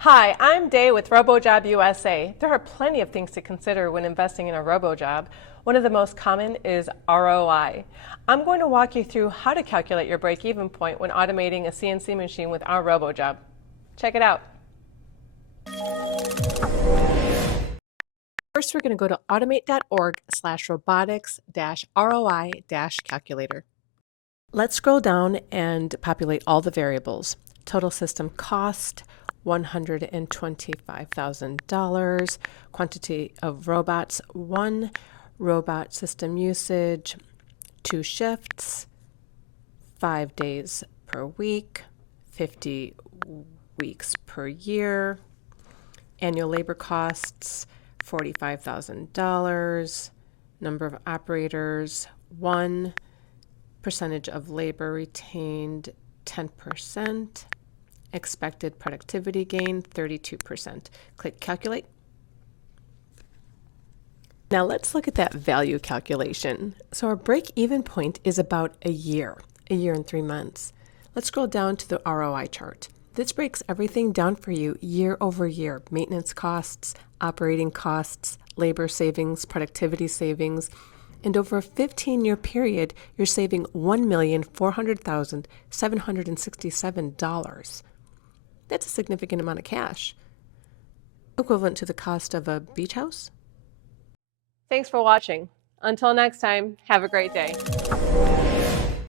Hi, I'm Day with RoboJob USA. There are plenty of things to consider when investing in a RoboJob. One of the most common is ROI. I'm going to walk you through how to calculate your break-even point when automating a CNC machine with our RoboJob. Check it out. First, we're going to go to automate.org/robotics-ROI-calculator. Let's scroll down and populate all the variables. Total system cost, $125,000. Quantity of robots, 1. Robot system usage, 2 shifts, 5 days per week, 50 weeks per year. Annual labor costs, $45,000. Number of operators, 1. Percentage of labor retained, 10%. Expected productivity gain, 32%. Click Calculate. Now let's look at that value calculation. So our break-even point is about a year and 3 months. Let's scroll down to the ROI chart. This breaks everything down for you year over year. Maintenance costs, operating costs, labor savings, productivity savings. And over a 15-year period, you're saving $1,400,767. That's a significant amount of cash, equivalent to the cost of a beach house. Thanks for watching. Until next time, have a great day.